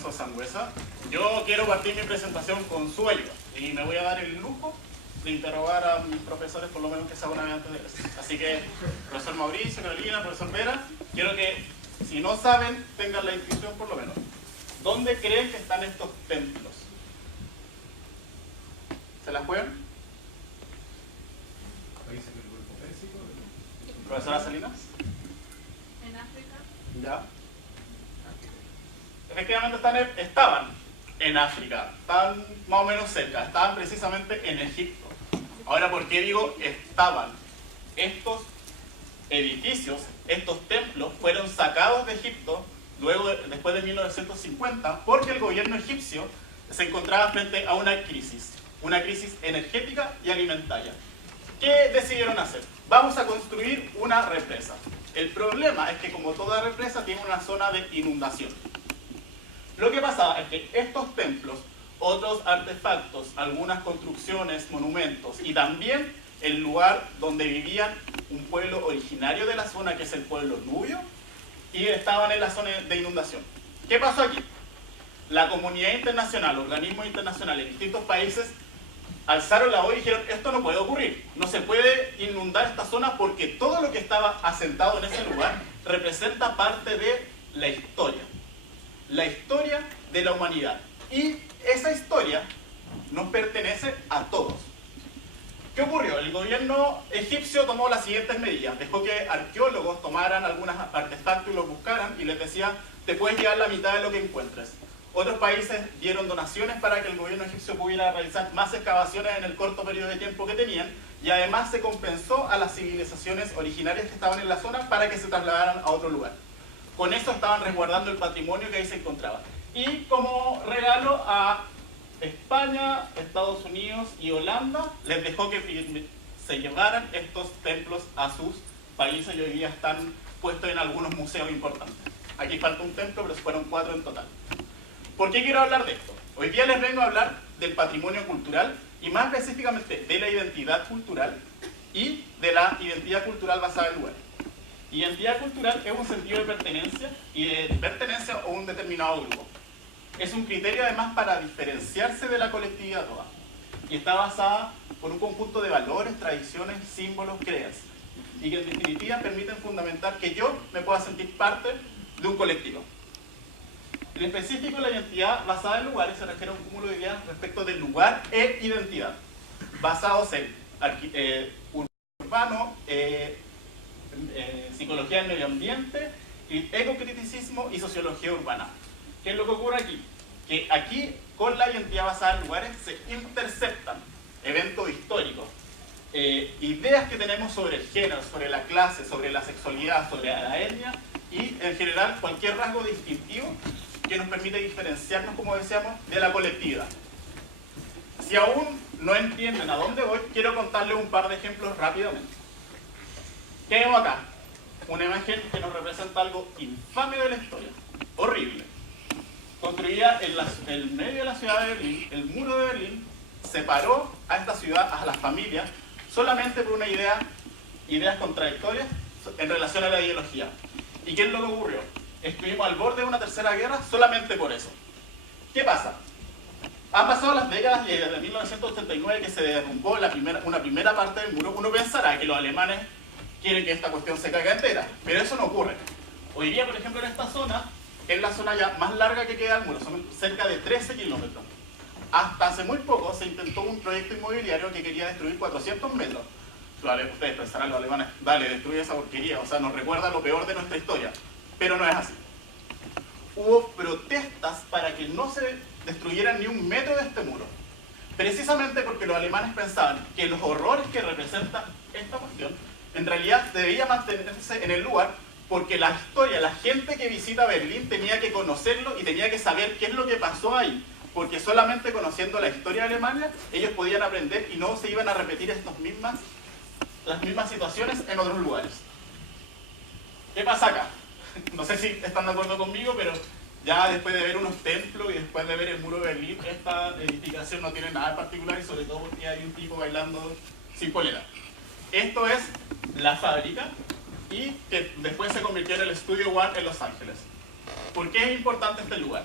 Alonso Sangüesa. Yo quiero partir mi presentación con su ayuda y me voy a dar el lujo de interrogar a mis profesores por lo menos que sea una vez antes de eso. Así que, profesor Mauricio, Carolina, profesor Vera, quiero que, si no saben, tengan la intuición por lo menos. ¿Dónde creen que están estos templos? ¿Se la juegan? ¿Profesora Salinas? En África. Ya. Efectivamente estaban en África, estaban más o menos cerca, estaban precisamente en Egipto. Ahora, ¿por qué digo estaban? Estos edificios, estos templos fueron sacados de Egipto después de 1950 porque el gobierno egipcio se encontraba frente a una crisis energética y alimentaria. ¿Qué decidieron hacer? Vamos a construir una represa. El problema es que como toda represa tiene una zona de inundación. Lo que pasaba es que estos templos, otros artefactos, algunas construcciones, monumentos y también el lugar donde vivían un pueblo originario de la zona, que es el pueblo nubio, y estaban en la zona de inundación. ¿Qué pasó aquí? La comunidad internacional, organismos internacionales en distintos países alzaron la voz y dijeron, esto no puede ocurrir, no se puede inundar esta zona porque todo lo que estaba asentado en ese lugar representa parte de la historia de la humanidad. Y esa historia nos pertenece a todos. ¿Qué ocurrió? El gobierno egipcio tomó las siguientes medidas. Dejó que arqueólogos tomaran algunos artefactos y los buscaran y les decía, te puedes llevar la mitad de lo que encuentres. Otros países dieron donaciones para que el gobierno egipcio pudiera realizar más excavaciones en el corto periodo de tiempo que tenían, y además se compensó a las civilizaciones originarias que estaban en la zona para que se trasladaran a otro lugar. Con eso estaban resguardando el patrimonio que ahí se encontraba. Y como regalo a España, Estados Unidos y Holanda, les dejó que se llevaran estos templos a sus países y hoy día están puestos en algunos museos importantes. Aquí falta un templo, pero fueron 4 en total. ¿Por qué quiero hablar de esto? Hoy día les vengo a hablar del patrimonio cultural y más específicamente de la identidad cultural y de la identidad cultural basada en lugares. Identidad cultural es un sentido de pertenencia y de pertenencia a un determinado grupo. Es un criterio además para diferenciarse de la colectividad toda y está basada por un conjunto de valores, tradiciones, símbolos, creencias y que en definitiva permiten fundamentar que yo me pueda sentir parte de un colectivo. En específico, la identidad basada en lugares se refiere a un cúmulo de ideas respecto del lugar e identidad, basados en urbano, psicología del medio ambiente, ecocriticismo y sociología urbana. ¿Qué es lo que ocurre aquí? Que aquí, con la identidad basada en lugares, se interceptan eventos históricos, ideas que tenemos sobre el género, sobre la clase, sobre la sexualidad, sobre la etnia y, en general, cualquier rasgo distintivo que nos permite diferenciarnos, como decíamos, de la colectividad. Si aún no entienden a dónde voy, quiero contarles un par de ejemplos rápidamente. ¿Qué vemos acá? Una imagen que nos representa algo infame de la historia, horrible. Construida en el medio de la ciudad de Berlín, el muro de Berlín separó a esta ciudad, a las familias, solamente por ideas contradictorias en relación a la ideología. ¿Y qué es lo que ocurrió? Estuvimos al borde de una tercera guerra solamente por eso. ¿Qué pasa? Han pasado las décadas y desde 1989 que se derrumbó una primera parte del muro, uno pensará que los alemanes quieren que esta cuestión se caiga entera, pero eso no ocurre. Hoy día, por ejemplo, en esta zona, es la zona ya más larga que queda del muro, son cerca de 13 kilómetros. Hasta hace muy poco se intentó un proyecto inmobiliario que quería destruir 400 metros. Ustedes pensarán, los alemanes, dale, destruye esa porquería, o sea, nos recuerda lo peor de nuestra historia. Pero no es así. Hubo protestas para que no se destruyera ni un metro de este muro. Precisamente porque los alemanes pensaban que los horrores que representa esta cuestión en realidad debía mantenerse en el lugar porque la historia, la gente que visita Berlín tenía que conocerlo y tenía que saber qué es lo que pasó ahí. Porque solamente conociendo la historia de Alemania ellos podían aprender y no se iban a repetir las mismas situaciones en otros lugares. ¿Qué pasa acá? No sé si están de acuerdo conmigo, pero ya después de ver unos templos y después de ver el muro de Berlín, esta edificación no tiene nada en particular y sobre todo porque hay un tipo bailando sin polera. Esto es la fábrica y que después se convirtió en el Studio One en Los Ángeles. ¿Por qué es importante este lugar?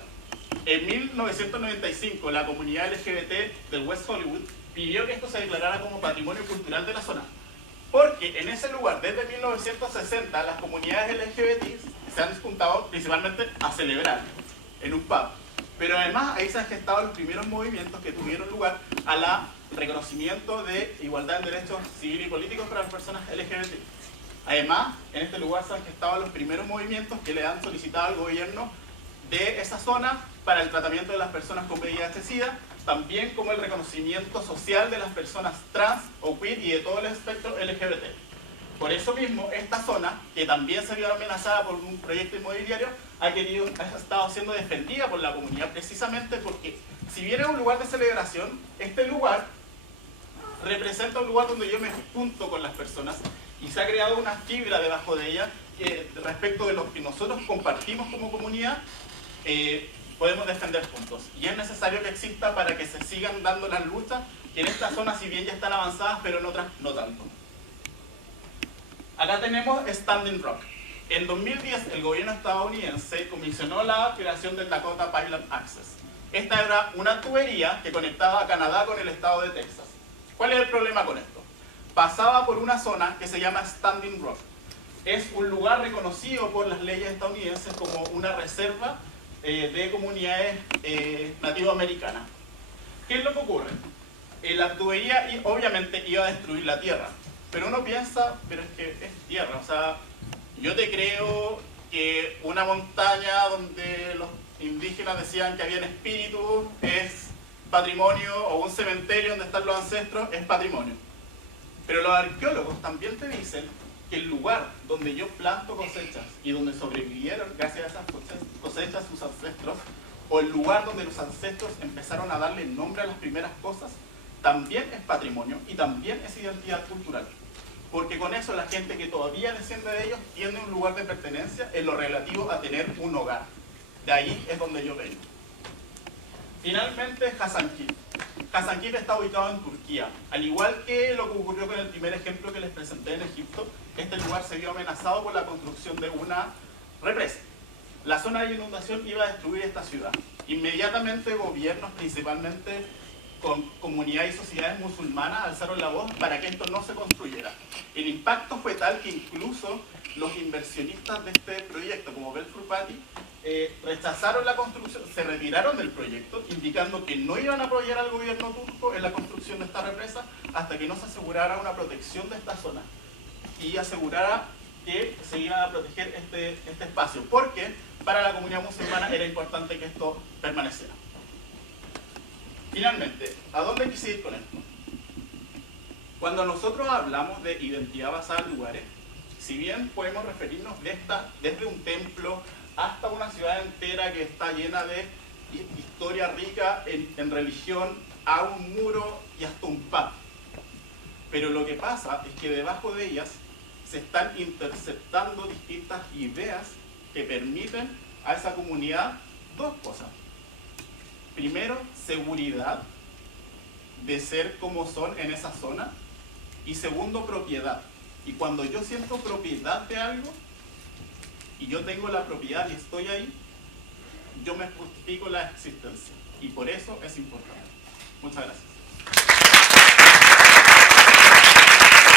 En 1995, la comunidad LGBT del West Hollywood pidió que esto se declarara como patrimonio cultural de la zona, porque en ese lugar, desde 1960, las comunidades LGBT se han juntado principalmente a celebrar en un pub. Pero además ahí se han gestado los primeros movimientos que tuvieron lugar a la reconocimiento de igualdad en derechos civiles y políticos para las personas LGBT. Además, en este lugar se han gestado los primeros movimientos que le han solicitado al gobierno de esa zona para el tratamiento de las personas con VIH-Sida, también como el reconocimiento social de las personas trans o queer y de todo el espectro LGBT. Por eso mismo, esta zona, que también se vio amenazada por un proyecto inmobiliario, ha estado siendo defendida por la comunidad precisamente porque, si bien es un lugar de celebración, este lugar representa un lugar donde yo me junto con las personas y se ha creado una fibra debajo de ella que, respecto de lo que nosotros compartimos como comunidad, podemos defender juntos. Y es necesario que exista para que se sigan dando las luchas, que en esta zona, si bien ya están avanzadas, pero en otras no tanto. Acá tenemos Standing Rock. En 2010, el gobierno estadounidense comisionó la creación del Dakota Pipeline Access. Esta era una tubería que conectaba a Canadá con el estado de Texas. ¿Cuál es el problema con esto? Pasaba por una zona que se llama Standing Rock. Es un lugar reconocido por las leyes estadounidenses como una reserva de comunidades nativoamericanas. ¿Qué es lo que ocurre? La tubería obviamente iba a destruir la tierra, pero uno piensa, pero es que es tierra, o sea, yo te creo que una montaña donde los indígenas decían que habían espíritus es patrimonio, o un cementerio donde están los ancestros es patrimonio. Pero los arqueólogos también te dicen que el lugar donde yo planto cosechas y donde sobrevivieron gracias a esas cosechas sus ancestros, o el lugar donde los ancestros empezaron a darle nombre a las primeras cosas, también es patrimonio y también es identidad cultural. Porque con eso la gente que todavía desciende de ellos tiene un lugar de pertenencia en lo relativo a tener un hogar. De ahí es donde yo vengo. Finalmente, Hasankeyf. Hasankeyf está ubicado en Turquía. Al igual que lo que ocurrió con el primer ejemplo que les presenté en Egipto, este lugar se vio amenazado por la construcción de una represa. La zona de inundación iba a destruir esta ciudad. Inmediatamente gobiernos, principalmente con comunidades y sociedades musulmanas, alzaron la voz para que esto no se construyera. El impacto fue tal que incluso los inversionistas de este proyecto, como Belfur Patti, rechazaron la construcción, se retiraron del proyecto, indicando que no iban a apoyar al gobierno turco en la construcción de esta represa hasta que no se asegurara una protección de esta zona y asegurara que se iban a proteger este espacio, porque para la comunidad musulmana era importante que esto permaneciera. Finalmente, ¿a dónde quise ir con esto? Cuando nosotros hablamos de identidad basada en lugares, si bien podemos referirnos desde un templo hasta una ciudad entera que está llena de historia rica en religión, a un muro y hasta un pub. Pero lo que pasa es que debajo de ellas se están interceptando distintas ideas que permiten a esa comunidad dos cosas. Primero, seguridad de ser como son en esa zona. Y segundo, propiedad. Y cuando yo siento propiedad de algo, y yo tengo la propiedad y estoy ahí, yo me justifico la existencia. Y por eso es importante. Muchas gracias.